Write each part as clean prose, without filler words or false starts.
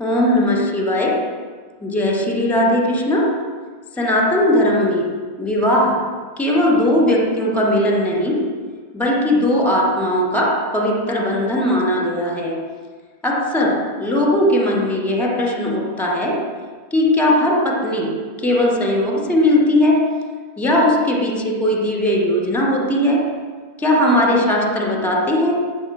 ओम नमः शिवाय। जय श्री राधे कृष्ण। सनातन धर्म में विवाह केवल दो व्यक्तियों का मिलन नहीं बल्कि दो आत्माओं का पवित्र बंधन माना गया है। अक्सर लोगों के मन में यह प्रश्न उठता है कि क्या हर पत्नी केवल संयोग से मिलती है या उसके पीछे कोई दिव्य योजना होती है। क्या हमारे शास्त्र बताते हैं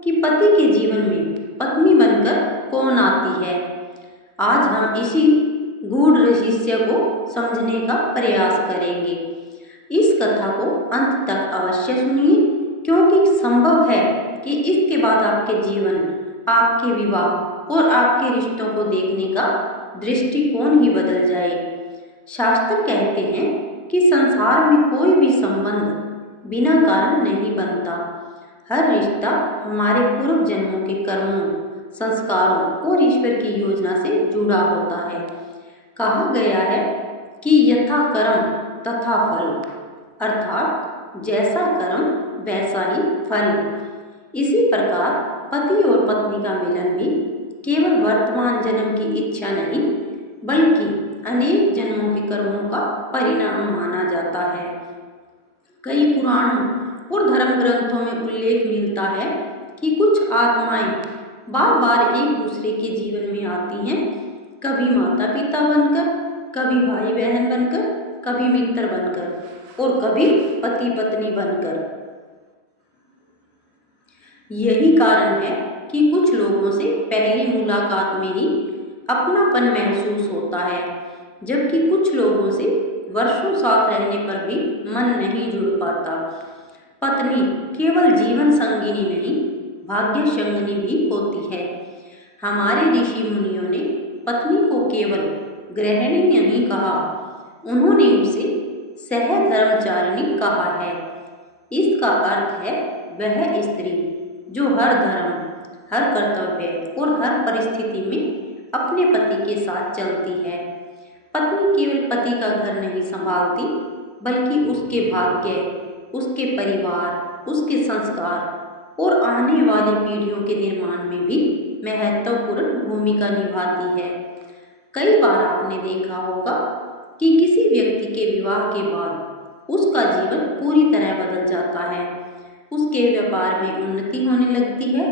कि पति के जीवन में पत्नी बनकर कौन आती है। आज हम इसी गूढ़ रहस्य को समझने का प्रयास करेंगे। इस कथा को अंत तक अवश्य सुनिए, क्योंकि संभव है कि इसके बाद आपके जीवन, आपके विवाह और आपके रिश्तों को देखने का दृष्टिकोण ही बदल जाए। शास्त्र कहते हैं कि संसार में कोई भी संबंध बिना कारण नहीं बनता। हर रिश्ता हमारे पूर्व जन्मों के कर्मों, संस्कारों और ईश्वर की योजना से जुड़ा होता है। कहा गया है कि यथा कर्म तथा फल, अर्थात जैसा कर्म वैसा ही फल। इसी प्रकार पति और पत्नी का मिलन भी केवल वर्तमान जन्म की इच्छा नहीं बल्कि अनेक जन्मों के कर्मों का परिणाम माना जाता है। कई पुराणों और धर्म ग्रंथों में उल्लेख मिलता है कि कुछ आत्माएं बार बार एक दूसरे के जीवन में आती हैं, कभी माता पिता बनकर, कभी भाई बहन बनकर, कभी मित्र बनकर और कभी पति पत्नी बनकर। यही कारण है कि कुछ लोगों से पहली मुलाकात में ही अपनापन महसूस होता है, जबकि कुछ लोगों से वर्षों साथ रहने पर भी मन नहीं जुड़ पाता। पत्नी केवल जीवन संगिनी नहीं, भाग्य संगिनी भी होती है। हमारे ऋषि मुनियों ने पत्नी को केवल गृहिणी नहीं कहा, उन्होंने उसे सहधर्मचारिणी कहा है। इसका अर्थ है वह स्त्री जो हर धर्म, हर कर्तव्य और हर परिस्थिति में अपने पति के साथ चलती है। पत्नी केवल पति का घर नहीं संभालती बल्कि उसके भाग्य, उसके परिवार, उसके संस्कार और आने वाली पीढ़ियों के निर्माण में भी महत्वपूर्ण भूमिका निभाती है। कई बार आपने देखा होगा कि किसी व्यक्ति के विवाह के बाद उसका जीवन पूरी तरह बदल जाता है। उसके व्यापार में उन्नति होने लगती है,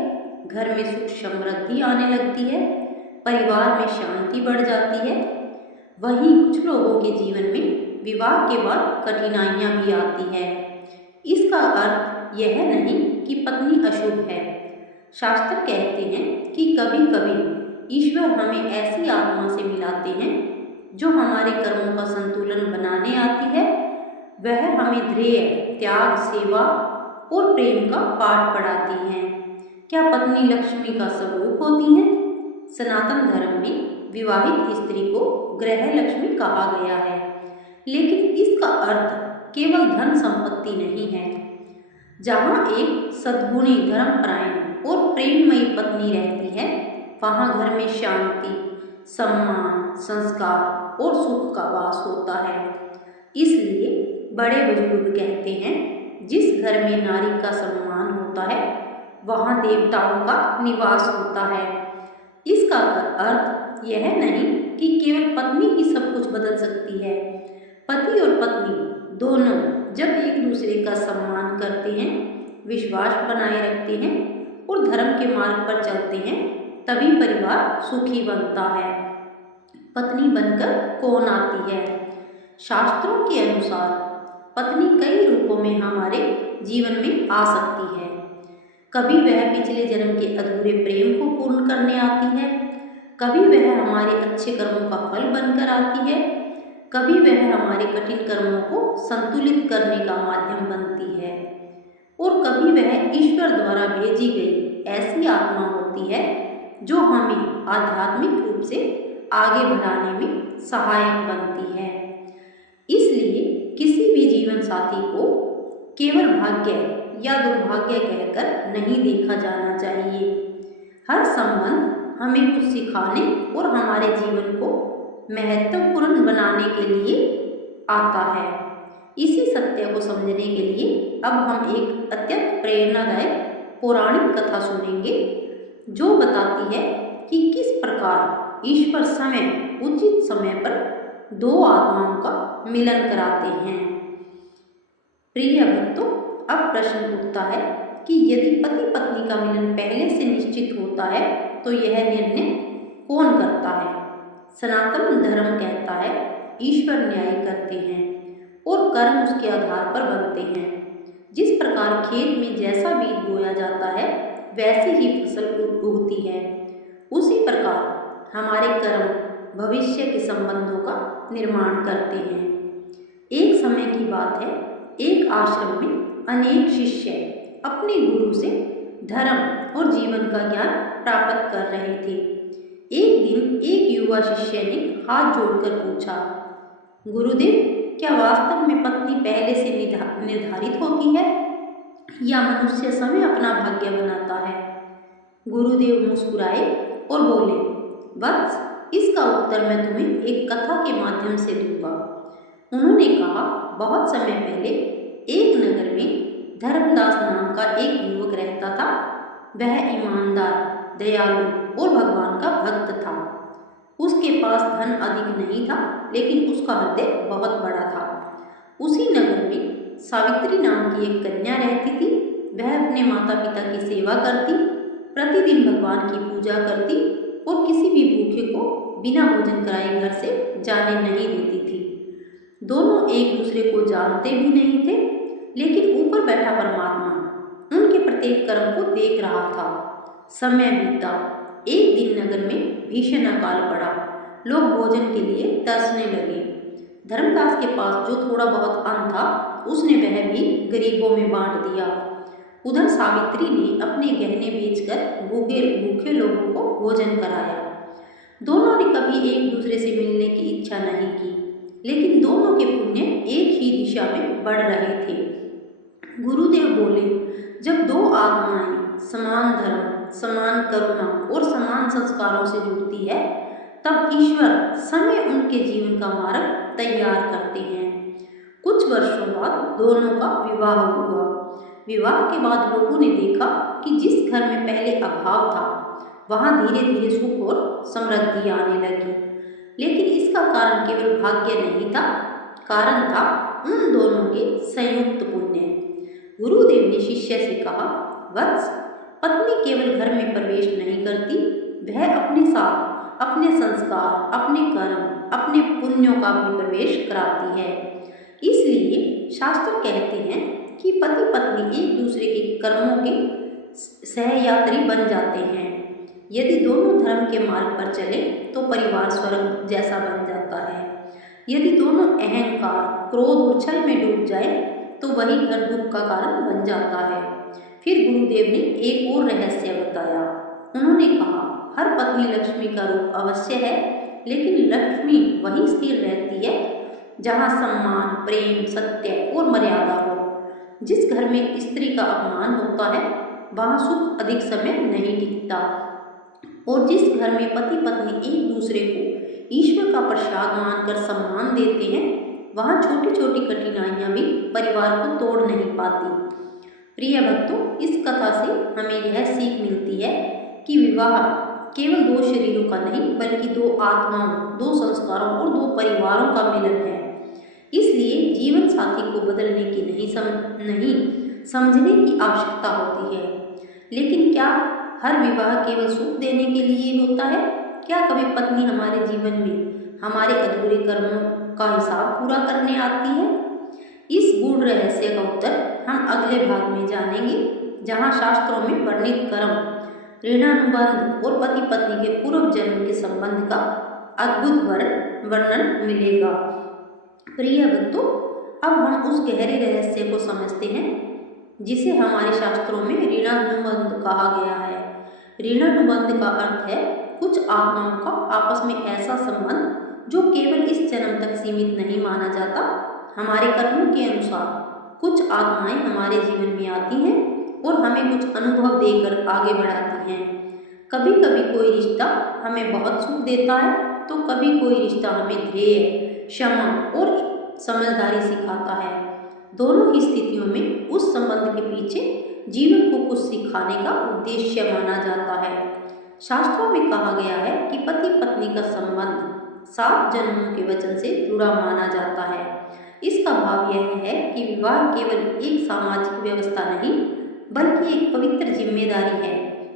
घर में सुख समृद्धि आने लगती है, परिवार में शांति बढ़ जाती है। वहीं कुछ लोगों के जीवन में विवाह के बाद कठिनाइयां भी आती हैं। इसका अर्थ यह नहीं कि पत्नी अशुभ है। शास्त्र कहते हैं कि कभी कभी ईश्वर हमें ऐसी आत्मा से मिलाते हैं जो हमारे कर्मों का संतुलन बनाने आती है। वह हमें धैर्य, त्याग, सेवा और प्रेम का पाठ पढ़ाती हैं। क्या पत्नी लक्ष्मी का स्वरूप होती है? सनातन धर्म में विवाहित स्त्री को गृह लक्ष्मी कहा गया है, लेकिन इसका अर्थ केवल धन संपत्ति नहीं है। जहाँ एक सद्गुणी, धर्मपरायण और प्रेममयी पत्नी रहती है, वहाँ घर में शांति, सम्मान, संस्कार और सुख का वास होता है। इसलिए बड़े बुजुर्ग कहते हैं, जिस घर में नारी का सम्मान होता है वहाँ देवताओं का निवास होता है। इसका अर्थ यह नहीं कि केवल पत्नी ही सब कुछ बदल सकती है। पति और पत्नी दोनों जब एक दूसरे का सम्मान करते हैं, विश्वास बनाए रखते हैं और धर्म के मार्ग पर चलते हैं, तभी परिवार सुखी बनता है। पत्नी बनकर कौन आती है? शास्त्रों के अनुसार पत्नी कई रूपों में हमारे जीवन में आ सकती है। कभी वह पिछले जन्म के अधूरे प्रेम को पूर्ण करने आती है, कभी वह हमारे अच्छे कर्मों का फल बनकर आती है, कभी वह हमारे कठिन कर्मों को संतुलित करने का माध्यम बनती है और कभी वह ईश्वर द्वारा भेजी गई ऐसी आत्मा होती है जो हमें आध्यात्मिक रूप से आगे बढ़ाने में सहायक बनती है। इसलिए किसी भी जीवन साथी को केवल भाग्य या दुर्भाग्य कहकर नहीं देखा जाना चाहिए। हर संबंध हमें कुछ सिखाने और हमारे जीवन को महत्वपूर्ण बनाने के लिए आता है। इसी सत्य को समझने के लिए अब हम एक अत्यंत प्रेरणादायक पौराणिक कथा सुनेंगे, जो बताती है कि किस प्रकार ईश्वर उचित समय पर दो आत्माओं का मिलन कराते हैं। प्रिय भक्तों, अब प्रश्न उठता है कि यदि पति पत्नी का मिलन पहले से निश्चित होता है तो यह निर्णय कौन करता है? सनातन धर्म कहता है ईश्वर न्याय करते हैं और कर्म उसके आधार पर बनते हैं। जिस प्रकार खेत में जैसा बीज बोया जाता है वैसी ही फसल उगती है, उसी प्रकार हमारे कर्म भविष्य के संबंधों का निर्माण करते हैं। एक समय की बात है, एक आश्रम में अनेक शिष्य अपने गुरु से धर्म और जीवन का ज्ञान प्राप्त कर रहे थे। एक दिन एक युवा शिष्य ने हाथ जोड़कर पूछा, गुरुदेव, क्या वास्तव में पत्नी पहले से निर्धारित होती है या मनुष्य समय अपना भाग्य बनाता है? गुरुदेव मुस्कुराए और बोले, वत्स, इसका उत्तर मैं तुम्हें एक कथा के माध्यम से दूंगा। उन्होंने कहा, बहुत समय पहले एक नगर में धर्मदास नाम का एक युवक रहता था। वह ईमानदार, दयालु और भगवान का भक्त था। उसके पास धन अधिक नहीं था, लेकिन उसका हृदय बहुत बड़ा था। उसी नगर में सावित्री नाम की एक कन्या रहती थी। वह अपने माता पिता की सेवा करती, प्रतिदिन भगवान की पूजा करती और किसी भी भूखे को बिना भोजन कराए घर से जाने नहीं देती थी। दोनों एक दूसरे को जानते भी नहीं थे, लेकिन ऊपर बैठा परमात्मा उनके प्रत्येक कर्म को देख रहा था। समय बीता। एक दिन नगर में भीषण अकाल पड़ा। लोग भोजन के लिए तरसने लगे। धर्मदास के पास जो थोड़ा बहुत अन्न था उसने वह भी गरीबों में बांट दिया। उधर सावित्री ने अपने गहने बेचकर भूखे लोगों को भोजन कराया। दोनों ने कभी एक दूसरे से मिलने की इच्छा नहीं की, लेकिन दोनों के पुण्य एक ही दिशा में बढ़ रहे थे। गुरुदेव बोले, जब दो आत्माएं समान धर्म, समान करुणा और समान संस्कारों से जुड़ती है, तब ईश्वर समय उनके जीवन का मार्ग तैयार करते हैं। कुछ वर्षों बाद दोनों का विवाह हुआ। विवाह के बाद लोगों ने देखा कि जिस घर में पहले अभाव था, वहां धीरे धीरे सुख और समृद्धि आने लगी। लेकिन इसका कारण केवल भाग्य नहीं था, कारण था उन दोनों के संयुक्त पुण्य। गुरुदेव ने शिष्य से कहा, वत्स, पत्नी केवल घर में प्रवेश नहीं करती, वह अपने साथ अपने संस्कार, अपने कर्म, अपने पुण्यों का भी प्रवेश कराती है। इसलिए शास्त्र कहते हैं कि पति पत्नी एक दूसरे के कर्मों के सहयात्री बन जाते हैं। यदि दोनों धर्म के मार्ग पर चले तो परिवार स्वर्ग जैसा बन जाता है। यदि दोनों अहंकार, क्रोध और छल में डूब जाए तो वही घर दुख का कारण बन जाता है। फिर गुरुदेव ने एक और रहस्य बताया। उन्होंने कहा, हर पत्नी लक्ष्मी का रूप अवश्य है, लेकिन लक्ष्मी वहीं स्थिर रहती है जहाँ सम्मान, प्रेम, सत्य और मर्यादा हो। जिस घर में स्त्री का अपमान होता है वहाँ सुख अधिक समय नहीं टिकता, और जिस घर में पति पत्नी एक दूसरे को ईश्वर का प्रसाद मानकर सम्मान देते हैं, वहाँ छोटी छोटी कठिनाइयाँ भी परिवार को तोड़ नहीं पाती। प्रिय भक्तों, इस कथा से हमें यह सीख मिलती है कि विवाह केवल दो शरीरों का नहीं, बल्कि दो आत्माओं, दो संस्कारों और दो परिवारों का मिलन है। इसलिए जीवन साथी को बदलने की नहीं समझने की आवश्यकता होती है। लेकिन क्या हर विवाह केवल सुख देने के लिए होता है? क्या कभी पत्नी हमारे जीवन में हमारे अधूरे कर्मों का हिसाब पूरा करने आती है? इस गूढ़ रहस्य का उत्तर हम अगले भाग में जानेंगे, जहाँ शास्त्रों में वर्णित कर्म, ऋणानुबंध और पति पत्नी के पूर्व जन्म के संबंध का अद्भुत वर्णन मिलेगा। प्रिय भक्तों, अब हम उस गहरे रहस्य को समझते हैं जिसे हमारे शास्त्रों में ऋणानुबंध कहा गया है। ऋणानुबंध का अर्थ है कुछ आत्माओं का आपस में ऐसा संबंध जो केवल इस जन्म तक सीमित नहीं माना जाता। हमारे कर्मों के अनुसार कुछ आत्माएं हमारे जीवन में आती हैं और हमें कुछ अनुभव देकर आगे बढ़ाती हैं। कभी कभी कोई रिश्ता हमें बहुत सुख देता है, तो कभी कोई रिश्ता हमें धैर्य, क्षमा और समझदारी सिखाता है। दोनों ही स्थितियों में उस संबंध के पीछे जीवन को कुछ सिखाने का उद्देश्य माना जाता है। शास्त्रों में कहा गया है कि पति पत्नी का संबंध 7 जन्मों के वचन से जुड़ा माना जाता है। इसका भाव यह है कि विवाह केवल एक सामाजिक व्यवस्था नहीं, बल्कि एक पवित्र जिम्मेदारी है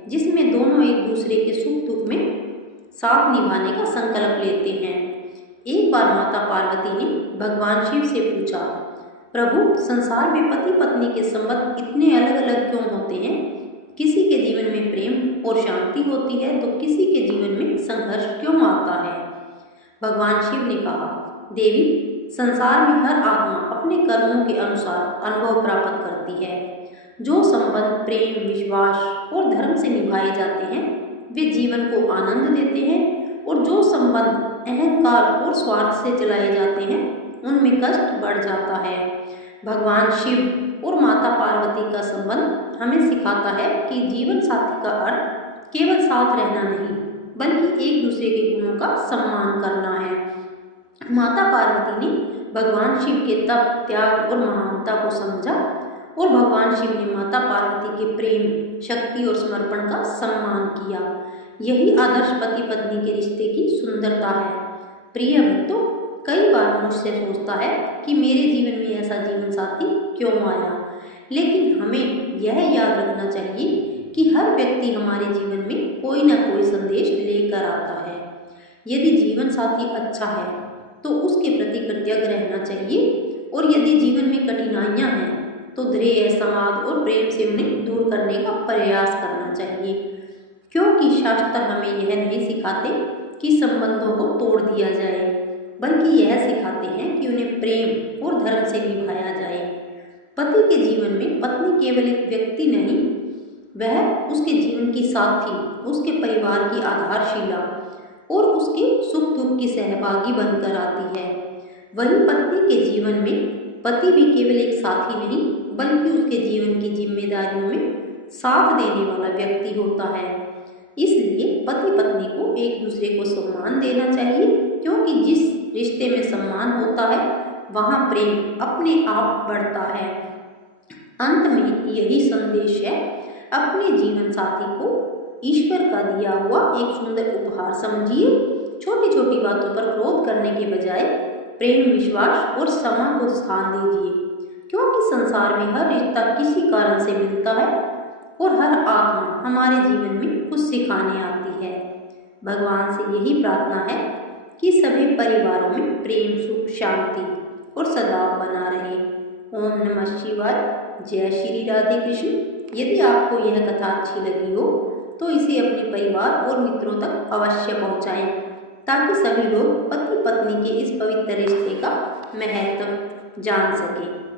जिसमें दोनों एक दूसरे के सुख दुख में साथ निभाने का संकल्प लेते हैं। एक बार माता पार्वती ने भगवान शिव से पूछा, प्रभु, संसार में पति पत्नी के संबंध इतने अलग अलग क्यों होते हैं? किसी के जीवन में प्रेम और शांति होती है तो किसी के जीवन में संघर्ष क्यों आता है? भगवान शिव ने कहा, देवी, संसार में हर आत्मा अपने कर्मों के अनुसार अनुभव प्राप्त करती है। जो संबंध प्रेम, विश्वास और धर्म से निभाए जाते हैं वे जीवन को आनंद देते हैं, और जो संबंध अहंकार और स्वार्थ से चलाए जाते हैं उनमें कष्ट बढ़ जाता है। भगवान शिव और माता पार्वती का संबंध हमें सिखाता है कि जीवन साथी का अर्थ केवल साथ रहना नहीं, बल्कि एक दूसरे के गुणों का सम्मान करना है। माता पार्वती ने भगवान शिव के तप, त्याग और महानता को समझा, और भगवान शिव ने माता पार्वती के प्रेम, शक्ति और समर्पण का सम्मान किया। यही आदर्श पति पत्नी के रिश्ते की सुंदरता है। प्रिय भक्तों, कई बार मुझसे सोचता है कि मेरे जीवन में ऐसा जीवन साथी क्यों आया, लेकिन हमें यह याद रखना चाहिए कि हर व्यक्ति हमारे जीवन में कोई ना कोई संदेश लेकर आता है। यदि जीवन साथी अच्छा है तो उसके प्रति कृतज्ञ रहना चाहिए, और यदि जीवन में कठिनाइयां हैं तो धैर्य, संवाद और प्रेम से उन्हें दूर करने का प्रयास करना चाहिए। क्योंकि शास्त्र हमें यह नहीं सिखाते कि संबंधों को तोड़ दिया जाए, बल्कि यह सिखाते हैं कि उन्हें प्रेम और धर्म से निभाया जाए। पति के जीवन में पत्नी केवल एक व्यक्ति नहीं, वह उसके जीवन की साथी, उसके परिवार की आधारशिला और उसके सुख दुख की सहभागी बनकर आती है। वहीं पत्नी के जीवन में पति भी केवल एक साथी नहीं, बल्कि उसके जीवन की जिम्मेदारियों में साथ देने वाला व्यक्ति होता है। इसलिए पति पत्नी को एक दूसरे को सम्मान देना चाहिए, क्योंकि जिस रिश्ते में सम्मान होता है वहाँ प्रेम अपने आप बढ़ता है। अंत में यही संदेश है, अपने जीवन साथी को ईश्वर का दिया हुआ एक सुंदर उपहार समझिए। छोटी छोटी बातों पर क्रोध करने के बजाय प्रेम, विश्वास और क्षमा को स्थान दीजिए, क्योंकि संसार में हर रिश्ता किसी कारण से मिलता है और हर आत्मा हमारे जीवन में कुछ सिखाने आती है। भगवान से यही प्रार्थना है कि सभी परिवारों में प्रेम, सुख, शांति और सद्भाव बना रहे। ओम नमः शिवाय। जय श्री राधे कृष्ण। यदि आपको यह कथा अच्छी लगी हो तो इसे अपने परिवार और मित्रों तक अवश्य पहुंचाएं, ताकि सभी लोग पति पत्नी के इस पवित्र रिश्ते का महत्व जान सकें।